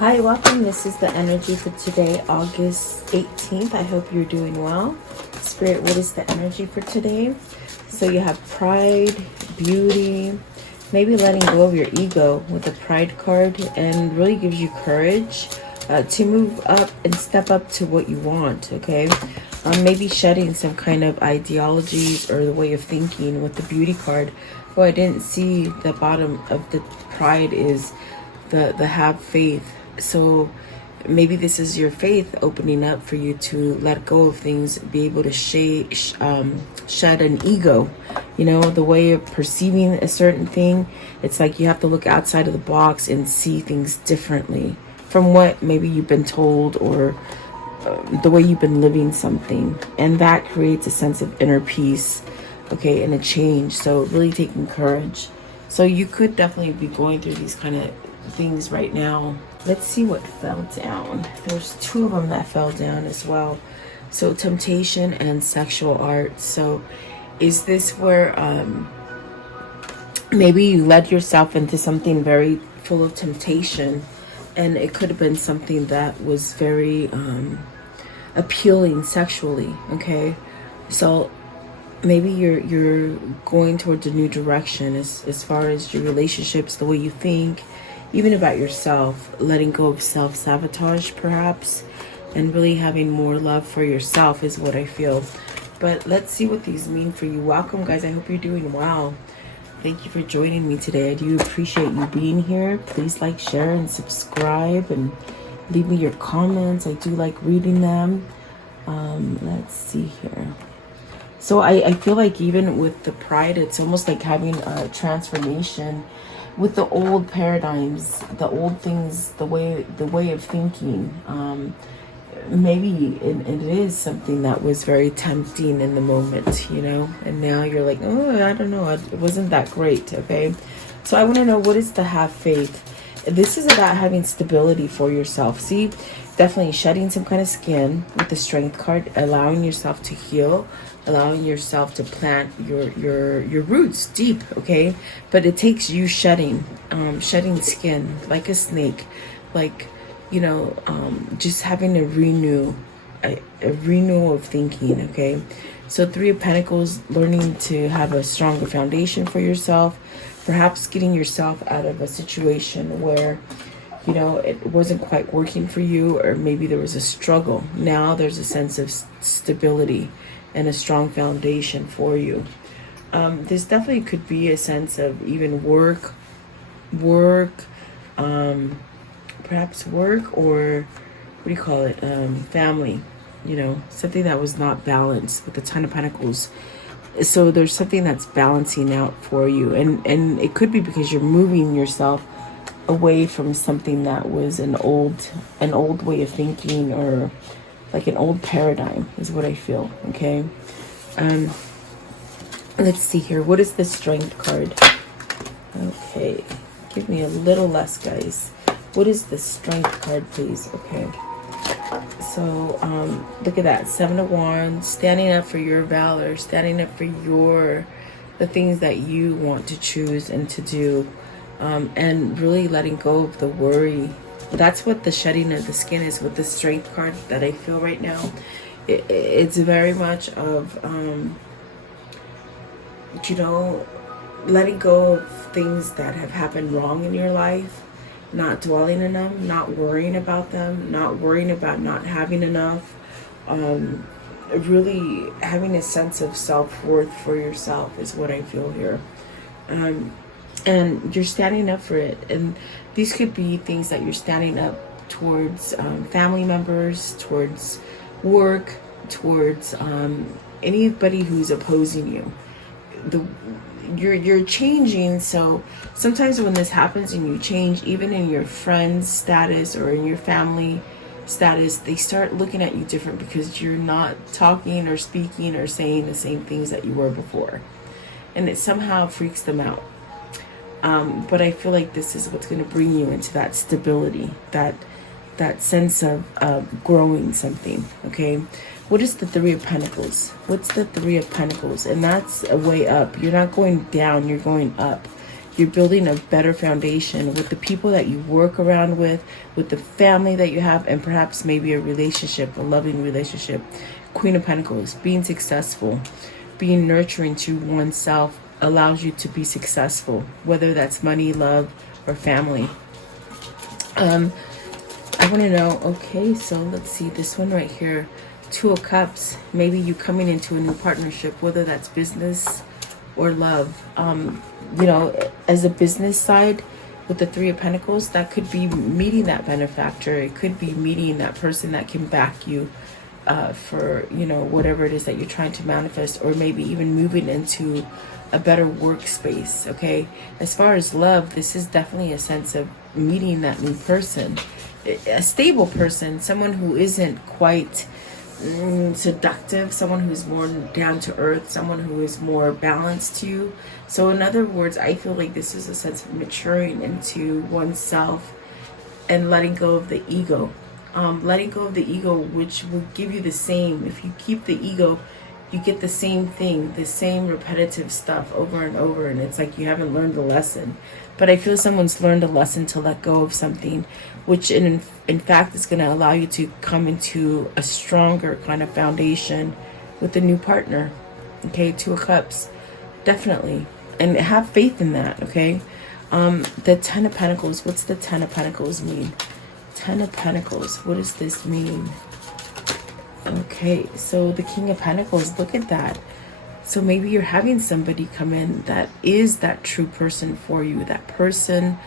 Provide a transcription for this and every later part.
Hi, welcome. This is the energy for today, August 18th. I hope you're doing well. Spirit, what is the energy for today? So you have pride, beauty, maybe letting go of your ego with the pride card, and really gives you courage to move up and step up to what you want, okay? Maybe shedding some kind of ideologies or the way of thinking with the beauty card. Oh, I didn't see the bottom of the pride is the have faith. So maybe this is your faith opening up for you to let go of things, be able to shed an ego, you know, the way of perceiving a certain thing. It's like you have to look outside of the box and see things differently from what maybe you've been told, or the way you've been living something. And that creates a sense of inner peace, okay, and a change. So really taking courage. So you could definitely be going through these kind of things right now. Let's see what fell down. There's two of them that fell down as well. So temptation and sexual art. So is this where maybe you led yourself into something very full of temptation, and it could have been something that was very appealing sexually, okay? So maybe you're going towards a new direction as far as your relationships, the way you think, even about yourself, letting go of self-sabotage perhaps, and really having more love for yourself is what I feel. But let's see what these mean for you. Welcome, guys. I hope you're doing well. Thank you for joining me today. I do appreciate you being here. Please like, share, and subscribe, and leave me your comments. I do like reading them. Let's see here. So I feel like even with the pride, it's almost like having a transformation with the old paradigms, the old things, the way of thinking. Maybe it is something that was very tempting in the moment, you know, and now you're like, oh, I don't know, it wasn't that great, okay? So I want to know, what is the have faith? This is about having stability for yourself. See, definitely shedding some kind of skin with the strength card, allowing yourself to heal, allowing yourself to plant your roots deep, okay? But it takes you shedding skin like a snake, like, you know, just having a renewal of thinking, okay? So Three of Pentacles, learning to have a stronger foundation for yourself, perhaps getting yourself out of a situation where, you know, it wasn't quite working for you, or maybe there was a struggle. Now there's a sense of stability and a strong foundation for you. This definitely could be a sense of even work, perhaps work, or what do you call it, family, you know, something that was not balanced with the Ten of Pentacles. So there's something that's balancing out for you, and it could be because you're moving yourself away from something that was an old way of thinking, or like an old paradigm is what I feel, okay? Let's see here. What is the Strength card? Okay, give me a little less, guys. What is the Strength card, please? Okay. So, look at that. Seven of Wands, standing up for your valor, standing up for the things that you want to choose and to do, and really letting go of the worry. That's what the shedding of the skin is with the Strength card that I feel right now. It's very much of, you know, letting go of things that have happened wrong in your life, not dwelling in them, not worrying about them, not worrying about not having enough, really having a sense of self-worth for yourself is what I feel here. And you're standing up for it. And these could be things that you're standing up towards family members, towards work, towards anybody who's opposing you. You're changing. So sometimes when this happens and you change, even in your friends' status or in your family status, they start looking at you different because you're not talking or speaking or saying the same things that you were before, and it somehow freaks them out. But I feel like this is what's going to bring you into that stability, that sense of growing something, okay? What is the Three of Pentacles? What's the Three of Pentacles? And that's a way up. You're not going down, you're going up. you're building a better foundation with the people that you work around with the family that you have, and perhaps maybe a relationship, a loving relationship. Queen of Pentacles, being successful, being nurturing to oneself allows you to be successful, whether that's money, love, or family. I want to know, okay, so let's see this one right here. Two of Cups, maybe you coming into a new partnership, whether that's business or love. You know, as a business side with the Three of Pentacles, that could be meeting that benefactor. It could be meeting that person that can back you for, you know, whatever it is that you're trying to manifest, or maybe even moving into a better workspace. Okay, as far as love, this is definitely a sense of meeting that new person, a stable person, someone who isn't quite seductive, someone who's more down to earth, someone who is more balanced to you. So in other words, I feel like this is a sense of maturing into oneself and letting go of the ego. Letting go of the ego, which will give you the same. If you keep the ego, you get the same thing, the same repetitive stuff over and over, and it's like you haven't learned the lesson. But I feel someone's learned a lesson to let go of something, which in fact is going to allow you to come into a stronger kind of foundation with a new partner. Okay, Two of Cups, definitely, and have faith in that. Okay, the Ten of Pentacles. What's the Ten of Pentacles mean? Ten of Pentacles, what does this mean? Okay, so the King of Pentacles, look at that. So maybe you're having somebody come in that is that true person for you. That person,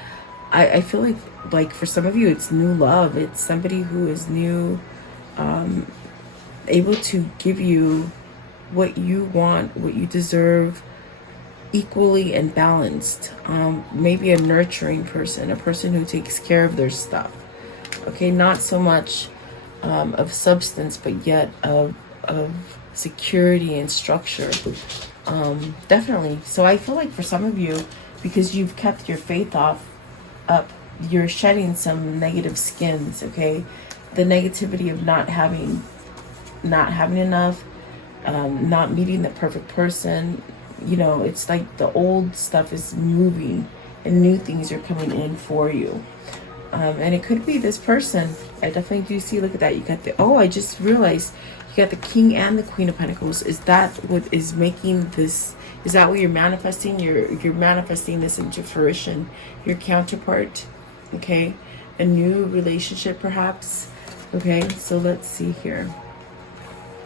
I feel like for some of you, it's new love. It's somebody who is new, able to give you what you want, what you deserve, equally and balanced. Maybe a nurturing person, a person who takes care of their stuff. Okay, not so much of substance, but yet of security and structure. Definitely. So I feel like for some of you, because you've kept your faith up, you're shedding some negative skins. Okay, the negativity of not having enough, not meeting the perfect person. You know, it's like the old stuff is moving and new things are coming in for you. And it could be this person. I definitely do see, look at that. You got the, oh, I just realized you got the King and the Queen of Pentacles. Is that what is making this, is that what you're manifesting? You're manifesting this into fruition. Your counterpart, okay? A new relationship perhaps. Okay, so let's see here.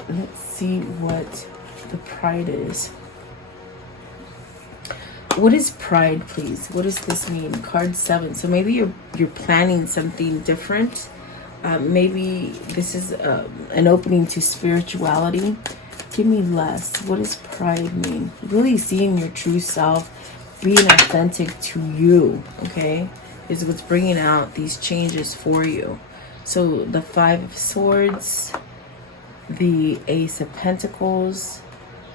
Let's see what the pride is. What is pride, please? What does this mean? Card 7. So maybe you're planning something different. Maybe this is an opening to spirituality. Give me less. What does pride mean? Really seeing your true self, being authentic to you, okay, is what's bringing out these changes for you. So the Five of Swords, the Ace of Pentacles,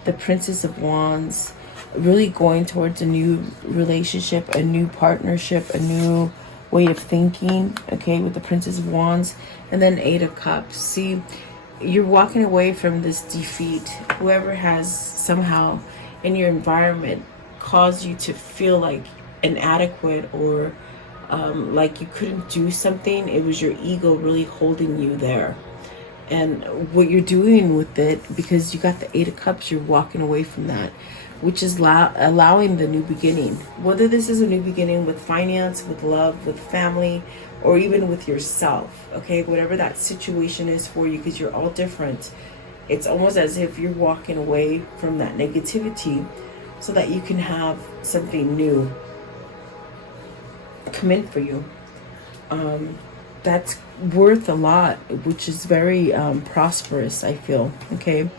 the Princess of Wands, really going towards a new relationship, a new partnership, a new way of thinking, okay, with the Princess of Wands, and then Eight of Cups. See, you're walking away from this defeat. Whoever has somehow in your environment caused you to feel like inadequate or like you couldn't do something, it was your ego really holding you there. And what you're doing with it, because you got the Eight of Cups, you're walking away from that, which is allowing the new beginning. Whether this is a new beginning with finance, with love, with family, or even with yourself, okay? Whatever that situation is for you, because you're all different. It's almost as if you're walking away from that negativity so that you can have something new come in for you. That's worth a lot, which is very prosperous, I feel, okay?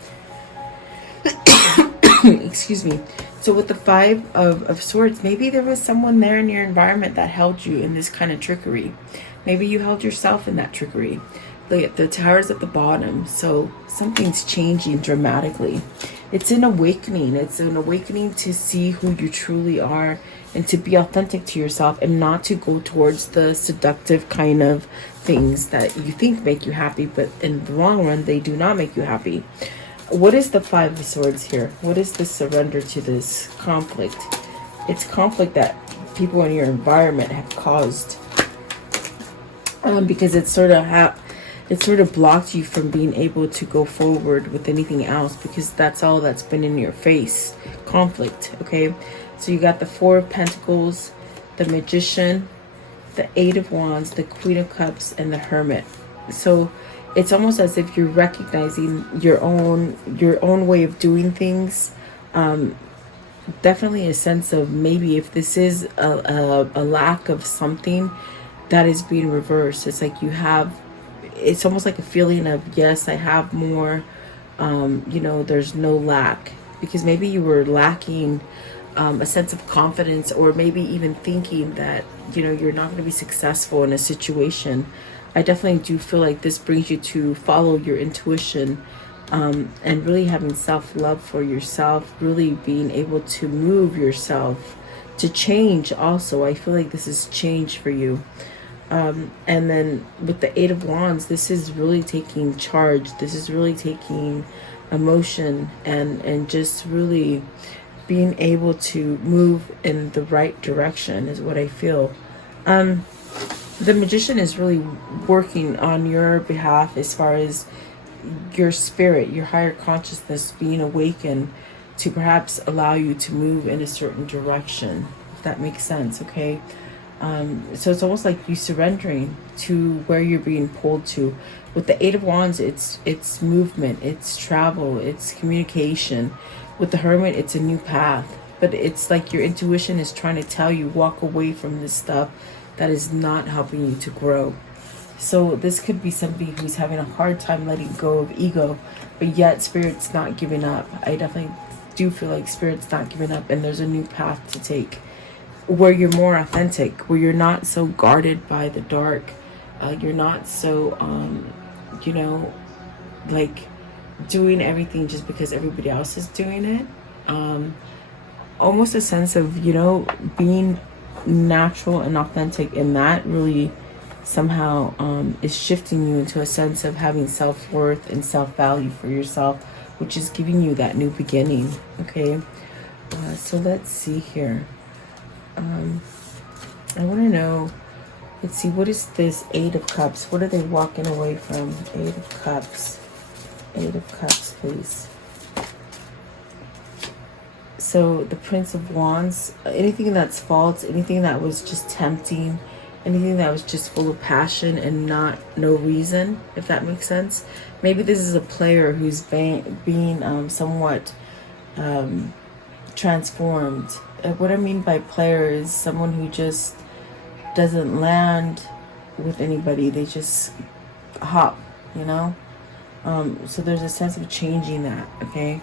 Excuse me. So with the Five of Swords, maybe there was someone there in your environment that held you in this kind of trickery. Maybe you held yourself in that trickery. Look at the Tower's at the bottom. So something's changing dramatically. It's an awakening. It's an awakening to see who you truly are and to be authentic to yourself and not to go towards the seductive kind of things that you think make you happy, but in the long run, they do not make you happy. What is the Five of Swords here? What is the surrender to this conflict? It's conflict that people in your environment have caused, because it sort of blocked you from being able to go forward with anything else, because that's all that's been in your face, conflict. Okay, so you got the Four of Pentacles, the Magician, the Eight of Wands, the Queen of Cups, and the Hermit. So it's almost as if you're recognizing your own way of doing things. Definitely a sense of, maybe if this is a lack of something that is being reversed, it's like it's almost like a feeling of, yes, I have more, there's no lack, because maybe you were lacking a sense of confidence, or maybe even thinking that, you're not going to be successful in a situation. I definitely do feel like this brings you to follow your intuition, and really having self-love for yourself, really being able to move yourself to change. Also, I feel like this is change for you. And then with the Eight of Wands, this is really taking charge. This is really taking emotion and just really being able to move in the right direction is what I feel. The Magician is really working on your behalf as far as your spirit, your higher consciousness being awakened to perhaps allow you to move in a certain direction, if that makes sense. Okay. So it's almost like you surrendering to where you're being pulled to. With the Eight of Wands, it's movement, it's travel, it's communication. With the Hermit, it's a new path. But it's like your intuition is trying to tell you, walk away from this stuff that is not helping you to grow. So this could be somebody who's having a hard time letting go of ego, but yet Spirit's not giving up. I definitely do feel like Spirit's not giving up, and there's a new path to take where you're more authentic, where you're not so guarded by the dark. You're not so, like doing everything just because everybody else is doing it. Almost a sense of, being natural and authentic, and that really somehow is shifting you into a sense of having self-worth and self-value for yourself, which is giving you that new beginning. Okay, so let's see here. I want to know, let's see, what is this Eight of Cups? What are they walking away from? Eight of Cups. Eight of Cups, please. So the Prince of Wands, anything that's false, anything that was just tempting, anything that was just full of passion and no reason, if that makes sense. Maybe this is a player who's being somewhat transformed. What I mean by player is someone who just doesn't land with anybody. They just hop, so there's a sense of changing that. Okay,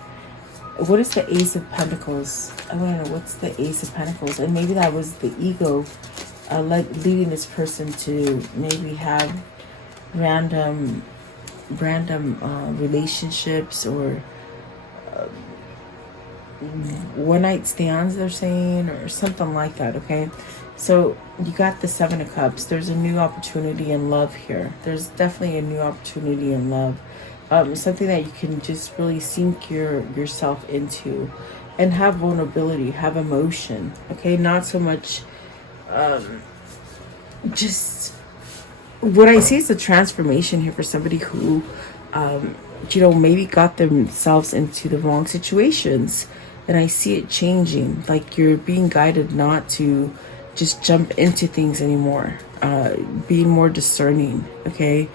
what is the Ace of Pentacles? I want to know, what's the Ace of Pentacles? And maybe that was the ego leading this person to maybe have random relationships, or one night stands, they're saying, or something like that. Okay, so you got the Seven of Cups. There's a new opportunity in love here. There's definitely a new opportunity in love, something that you can just really sink yourself into and have vulnerability, have emotion. Okay, not so much just what I see is a transformation here for somebody who maybe got themselves into the wrong situations. And I see it changing, like you're being guided not to just jump into things anymore, being more discerning. Okay,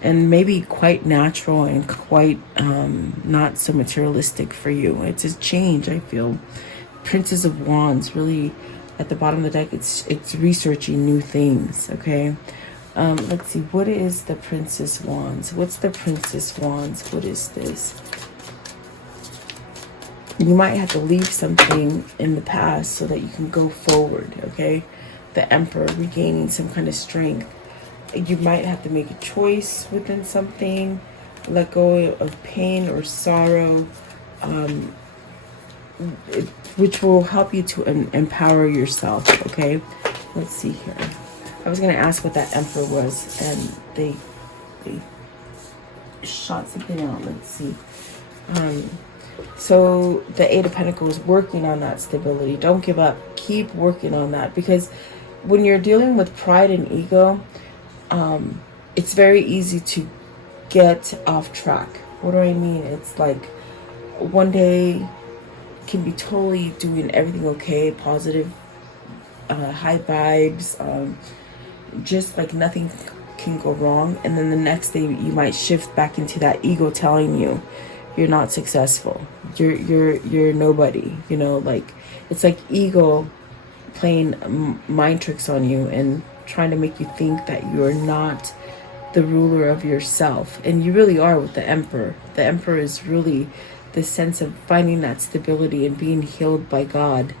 and maybe quite natural and quite not so materialistic for you. It's a change, I feel. Princess of Wands, really at the bottom of the deck, it's researching new things. Okay, let's see, what is the Princess Wands? What's the Princess Wands? What is this? You might have to leave something in the past so that you can go forward. Okay, the Emperor, regaining some kind of strength. You might have to make a choice within something, let go of pain or sorrow, which will help you to empower yourself. Okay, let's see here. I was going to ask what that Emperor was, and they shot something out. Let's see. So the Eight of Pentacles, working on that stability. Don't give up. Keep working on that, because when you're dealing with pride and ego, it's very easy to get off track. What do I mean? It's like one day can be totally doing everything okay, positive, high vibes, just like nothing can go wrong, and then the next day you might shift back into that ego telling you you're not successful, you're nobody, you know, like it's like ego playing mind tricks on you and trying to make you think that you're not the ruler of yourself, and you really are with the Emperor. The Emperor is really the sense of finding that stability and being healed by God,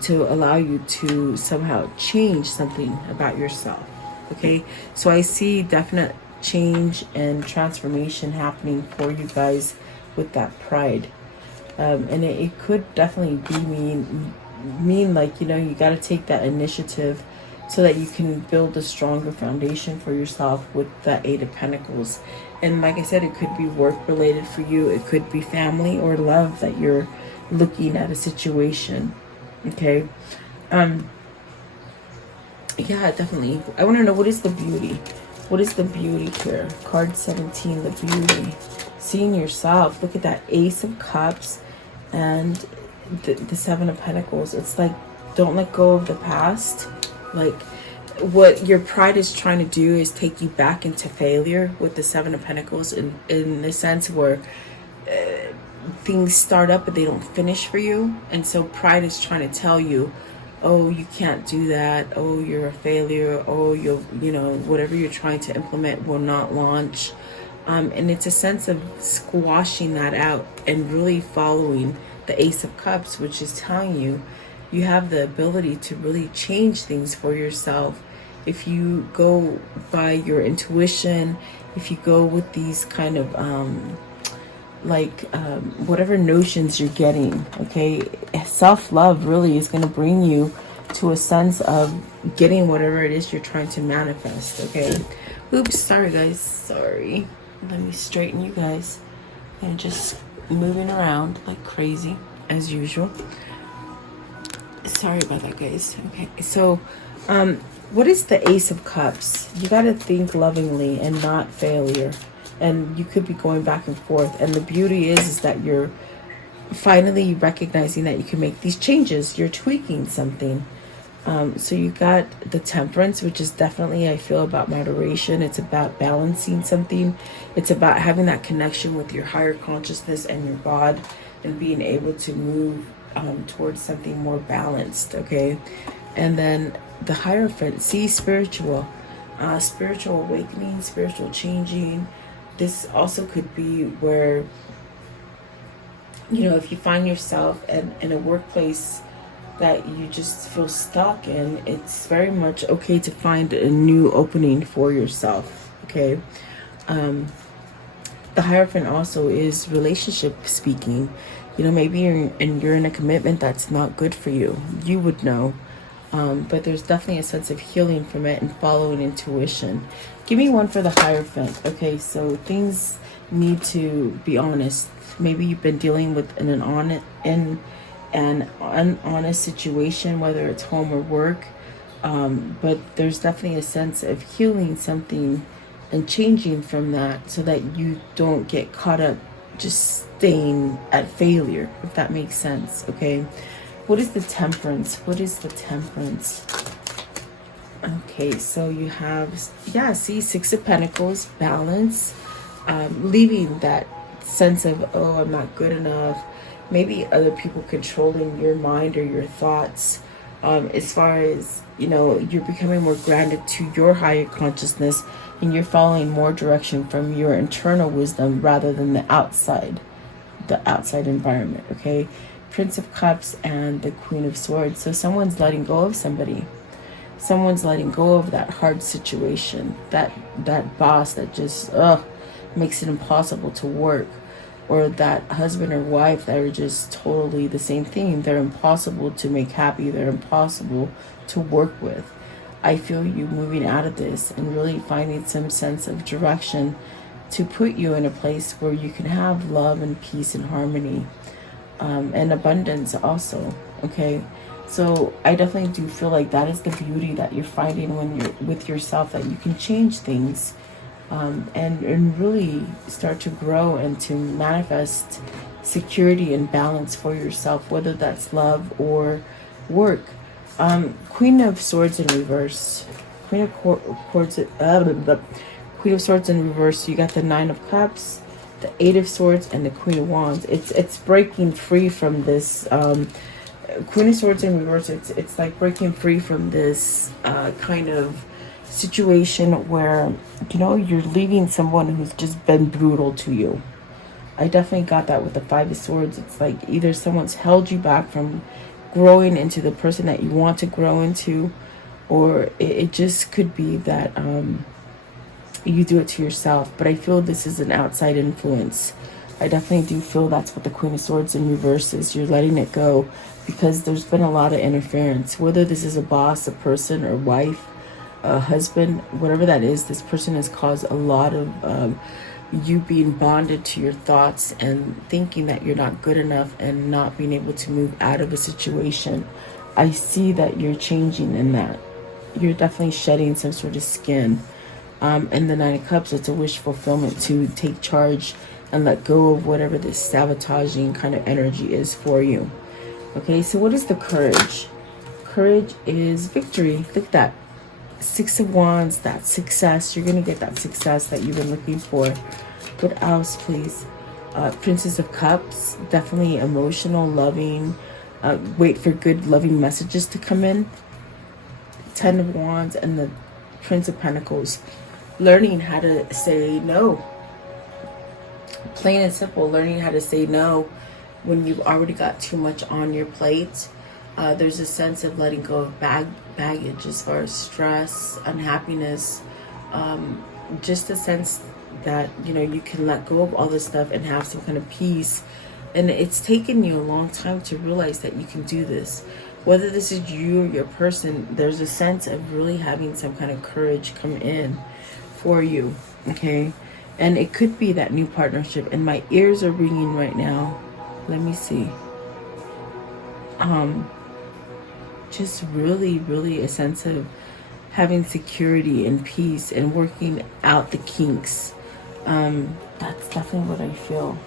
to allow you to somehow change something about yourself. Okay, so I see definite change and transformation happening for you guys with that pride, and it could definitely be mean like, you know, you got to take that initiative so that you can build a stronger foundation for yourself with the Eight of Pentacles. And like I said, it could be work related for you, it could be family or love that you're looking at a situation. Okay, yeah, definitely. I want to know, what is the beauty? What is the beauty here? Card 17, the beauty. Seeing yourself. Look at that Ace of Cups and the Seven of Pentacles. It's like, don't let go of the past. Like, what your pride is trying to do is take you back into failure with the Seven of Pentacles, in the sense where things start up but they don't finish for you. And so pride is trying to tell you, oh, you can't do that, oh, you're a failure, oh, you know, whatever you're trying to implement will not launch. And it's a sense of squashing that out and really following the Ace of Cups, which is telling you you have the ability to really change things for yourself if you go by your intuition, if you go with these kind of whatever notions you're getting. Okay, self-love really is going to bring you to a sense of getting whatever it is you're trying to manifest. Okay, oops, sorry guys, sorry. Let me straighten you guys. And just moving around like crazy as usual. Sorry about that, guys. Okay, so what is the Ace of Cups? You got to think lovingly and not failure. And you could be going back and forth. And the beauty is that you're finally recognizing that you can make these changes. You're tweaking something. So you got the Temperance, which is definitely, I feel, about moderation. It's about balancing something. It's about having that connection with your higher consciousness and your God, and being able to move towards something more balanced. Okay, and then the Hierophant, see, spiritual awakening, spiritual changing. This also could be where, you know, if you find yourself in a workplace that you just feel stuck in, it's very much okay to find a new opening for yourself. Okay, the Hierophant also is relationship speaking. You know, maybe you're in a commitment that's not good for you. You would know. But there's definitely a sense of healing from it and following intuition. Give me one for the Hierophant. Okay, so things need to be honest. Maybe you've been dealing with an honest situation, whether it's home or work. But there's definitely a sense of healing something and changing from that, so that you don't get caught up just staying at failure, if that makes sense. Okay, what is the Temperance? What is the Temperance? Okay, so you have, yeah, see, Six of Pentacles, balance, leaving that sense of, oh, I'm not good enough, maybe other people controlling your mind or your thoughts, as far as, you know, you're becoming more grounded to your higher consciousness, and you're following more direction from your internal wisdom rather than the outside environment. Okay, Prince of Cups and the Queen of Swords. So someone's letting go of somebody. Someone's letting go of that hard situation, that boss that just makes it impossible to work, or that husband or wife that are just totally the same thing. They're impossible to make happy. They're impossible to work with. I feel you moving out of this and really finding some sense of direction to put you in a place where you can have love and peace and harmony, and abundance also. Okay, so I definitely do feel like that is the beauty that you're finding when you're with yourself, that you can change things, and really start to grow and to manifest security and balance for yourself, whether that's love or work. Queen of Swords in reverse. Queen of Swords. The Queen of Swords in reverse. You got the Nine of Cups, the Eight of Swords, and the Queen of Wands. It's breaking free from this. Queen of Swords in reverse. It's like breaking free from this kind of situation where, you know, you're leaving someone who's just been brutal to you. I definitely got that with the Five of Swords. It's like either someone's held you back from growing into the person that you want to grow into, or it just could be that you do it to yourself. But I feel this is an outside influence. I definitely do feel that's what the Queen of Swords in reverse is. You're letting it go because there's been a lot of interference. Whether this is a boss, a person, or wife, a husband, whatever that is, this person has caused a lot of you being bonded to your thoughts and thinking that you're not good enough and not being able to move out of a situation. I see that you're changing in that. You're definitely shedding some sort of skin. And the Nine of Cups, it's a wish fulfillment to take charge and let go of whatever this sabotaging kind of energy is for you. Okay, so what is the courage? Courage is victory. Look at that. Six of Wands, that success. You're going to get that success that you've been looking for. What else, please? Princess of Cups, definitely emotional, loving. Wait for good, loving messages to come in. Ten of Wands and the Prince of Pentacles. Learning how to say no. Plain and simple, learning how to say no when you've already got too much on your plate. There's a sense of letting go of baggage as far as stress, unhappiness, just a sense that, you know, you can let go of all this stuff and have some kind of peace. And it's taken you a long time to realize that you can do this. Whether this is you or your person, there's a sense of really having some kind of courage come in for you, okay? And it could be that new partnership. And my ears are ringing right now. Let me see. Just really a sense of having security and peace and working out the kinks. That's definitely what I feel.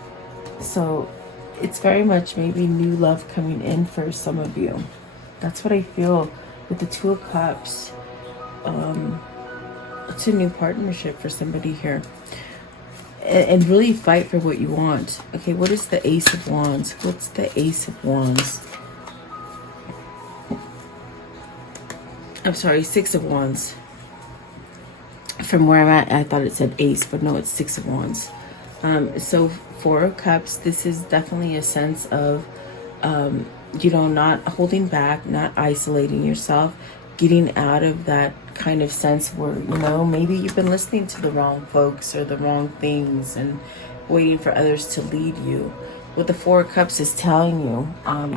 So it's very much maybe new love coming in for some of you. That's what I feel with the Two of Cups. It's a new partnership for somebody here. And really fight for what you want. Okay, what is the Ace of Wands? What's the Ace of Wands? I'm sorry, Six of Wands. From where I'm at, I thought it said Ace, but no, it's Six of Wands. So Four of Cups, this is definitely a sense of, you know, not holding back, not isolating yourself, getting out of that kind of sense where, you know, maybe you've been listening to the wrong folks or the wrong things and waiting for others to lead you. What the Four of Cups is telling you,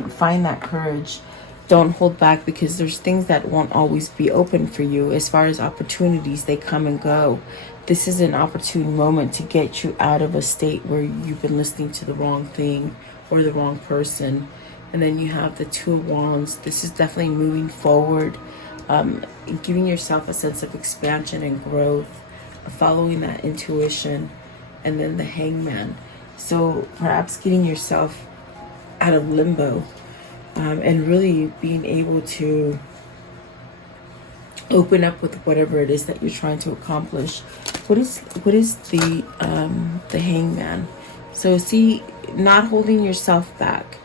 find that courage. Don't hold back, because there's things that won't always be open for you. As far as opportunities, they come and go. This is an opportune moment to get you out of a state where you've been listening to the wrong thing or the wrong person. And then you have the Two of Wands. This is definitely moving forward, giving yourself a sense of expansion and growth, following that intuition. And then the Hangman. So perhaps getting yourself out of limbo, and really being able to open up with whatever it is that you're trying to accomplish. What is the Hangman? So see, not holding yourself back.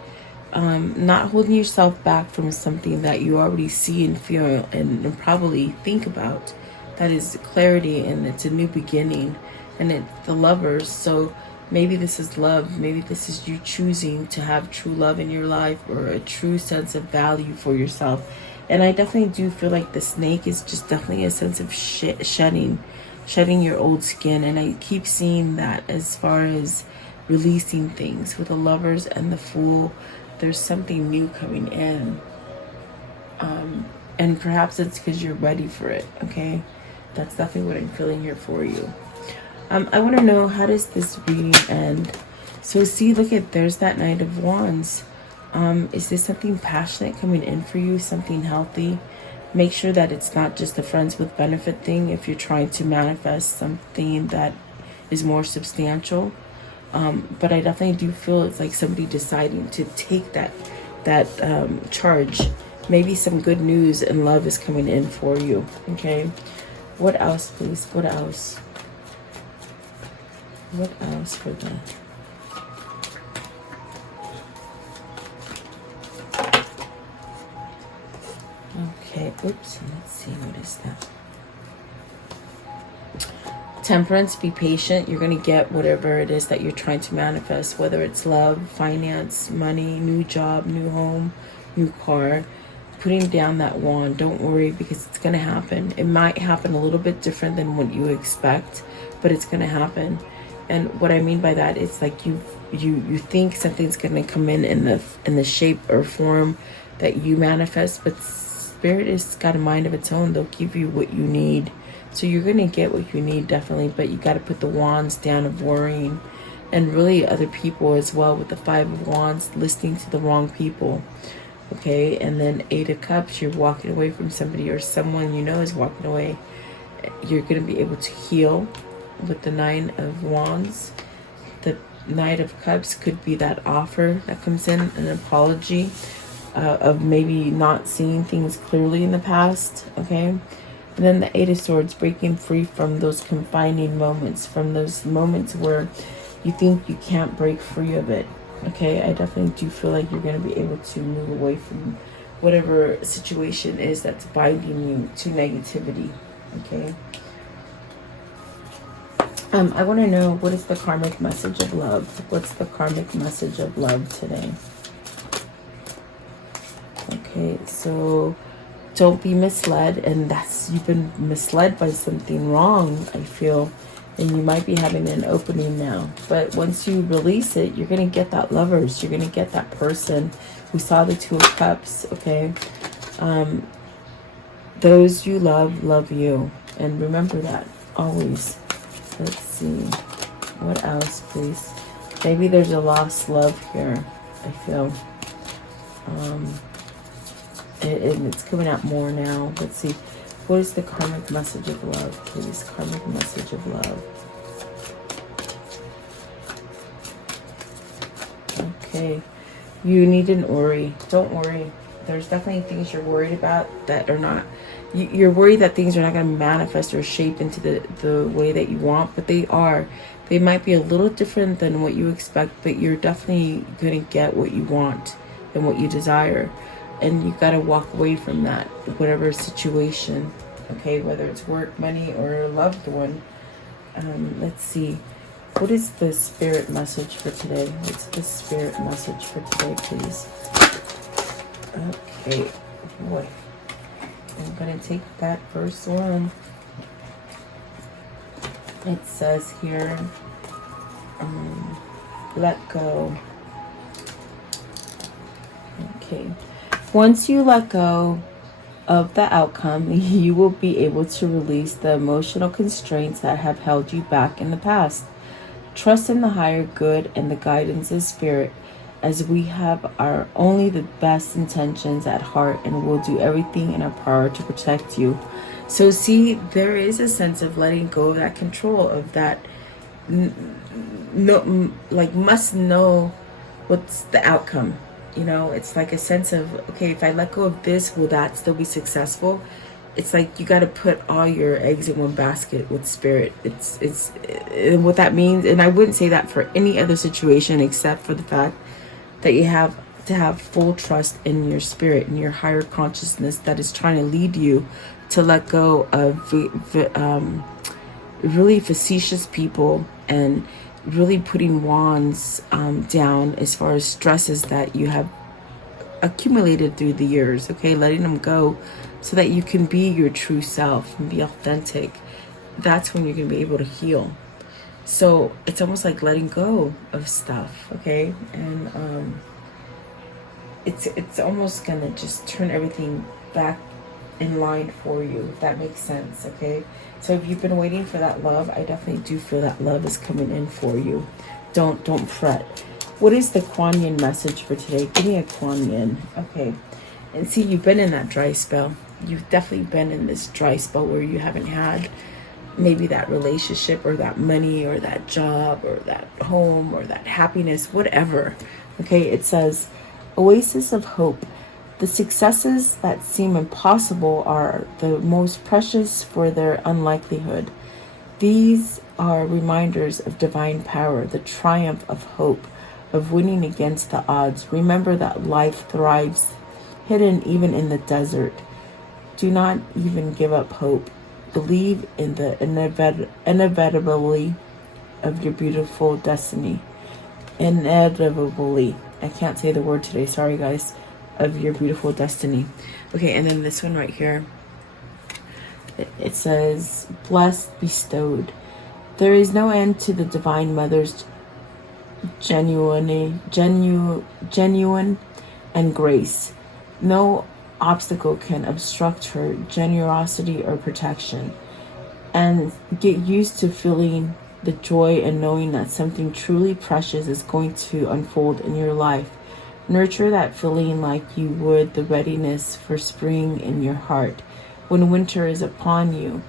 Not holding yourself back from something that you already see and feel and probably think about. That is clarity, and it's a new beginning. And it's the Lovers. So maybe this is love. Maybe this is you choosing to have true love in your life, or a true sense of value for yourself. And I definitely do feel like the Snake is just definitely a sense of shedding your old skin. And I keep seeing that as far as releasing things. With the Lovers and the Fool, there's something new coming in. And perhaps it's because you're ready for it, okay? That's definitely what I'm feeling here for you. I want to know, how does this reading end? So see, look at, there's that Knight of Wands. Is this something passionate coming in for you, something healthy? Make sure that it's not just a friends with benefit thing if you're trying to manifest something that is more substantial. But I definitely do feel it's like somebody deciding to take that charge. Maybe some good news and love is coming in for you. Okay, what else, please? What else? What else for that? Okay, oops, let's see, what is that? Temperance, be patient. You're going to get whatever it is that you're trying to manifest, whether it's love, finance, money, new job, new home, new car. Putting down that wand, don't worry, because it's going to happen. It might happen a little bit different than what you expect, but it's going to happen. And what I mean by that, it's like you think something's going to come in the shape or form that you manifest, but Spirit has got a mind of its own. They'll give you what you need. So you're going to get what you need, definitely, but you got to put the wands down of worrying, and really other people as well, with the Five of Wands, listening to the wrong people. Okay, and then Eight of Cups, you're walking away from somebody, or someone you know is walking away. You're going to be able to heal with the Nine of Wands. The Knight of Cups could be that offer that comes in, an apology of maybe not seeing things clearly in the past. Okay, and then the Eight of Swords, breaking free from those confining moments, from those moments where you think you can't break free of it. Okay, I definitely do feel like you're going to be able to move away from whatever situation is that's binding you to negativity. Okay, I want to know, what is the karmic message of love? What's the karmic message of love today? Okay, so don't be misled, and you've been misled by something wrong, I feel, and you might be having an opening now. But once you release it, you're going to get that lovers. You're going to get that person who saw the Two of Cups, okay? Those you love you. And remember that, always. Let's see. What else, please? Maybe there's a lost love here, I feel. And it's coming out more now. Let's see. What is the karmic message of love, please? Karmic message of love. Okay. You needn't worry. Don't worry. There's definitely things you're worried about that are not... You're worried that things are not going to manifest or shape into the way that you want, but they are. They might be a little different than what you expect, but you're definitely going to get what you want and what you desire. And you got to walk away from that, whatever situation, okay, whether it's work, money, or a loved one. Let's see. What is the spirit message for today? What's the spirit message for today, please? Okay, boy. I'm going to take that first one. It says here, let go. Okay. Once you let go of the outcome, you will be able to release the emotional constraints that have held you back in the past. Trust in the higher good and the guidance of spirit, as we have only the best intentions at heart, and will do everything in our power to protect you. So see, there is a sense of letting go of that control, of that must know what's the outcome. You know, it's like a sense of, okay, if I let go of this, will that still be successful? It's like you got to put all your eggs in one basket with spirit. It's what that means. And I wouldn't say that for any other situation, except for the fact that you have to have full trust in your spirit and your higher consciousness that is trying to lead you to let go of really facetious people, and really putting wands down as far as stresses that you have accumulated through the years. Okay, letting them go so that you can be your true self and be authentic. That's when you're gonna be able to heal. So it's almost like letting go of stuff, okay? And it's almost gonna just turn everything back in line for you, if that makes sense. Okay, so if you've been waiting for that love, I definitely do feel that love is coming in for you. Don't fret. What is the Kuan Yin message for today? Give me a Kuan Yin. Okay, and see, you've been in that dry spell. You've definitely been in this dry spell where you haven't had maybe that relationship or that money or that job or that home or that happiness, whatever. Okay, it says, oasis of hope. The successes that seem impossible are the most precious for their unlikelihood. These are reminders of divine power, the triumph of hope, of winning against the odds. Remember that life thrives hidden even in the desert. Do not even give up hope. Believe in the inevitability of your beautiful destiny. Inevitably. I can't say the word today. Sorry, guys. Of your beautiful destiny. Okay, and then this one right here. It says, blessed, bestowed. There is no end to the Divine Mother's genuine and grace. No obstacle can obstruct her generosity or protection. And get used to feeling the joy and knowing that something truly precious is going to unfold in your life. Nurture that feeling like you would the readiness for spring in your heart. When winter is upon you,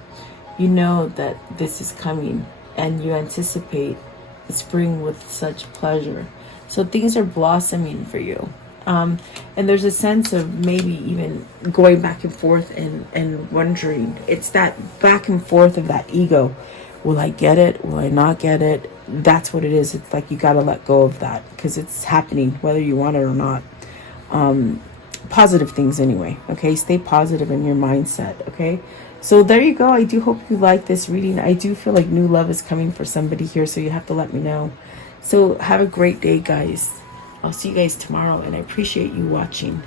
you know that this is coming and you anticipate spring with such pleasure. So things are blossoming for you. And there's a sense of maybe even going back and forth and wondering. It's that back and forth of that ego. Will I get it? Will I not get it? That's what it is. It's like you got to let go of that because it's happening whether you want it or not. Positive things anyway. Okay, stay positive in your mindset. Okay, so there you go. I do hope you like this reading. I do feel like new love is coming for somebody here, so you have to let me know. So have a great day, guys. I'll see you guys tomorrow, and I appreciate you watching.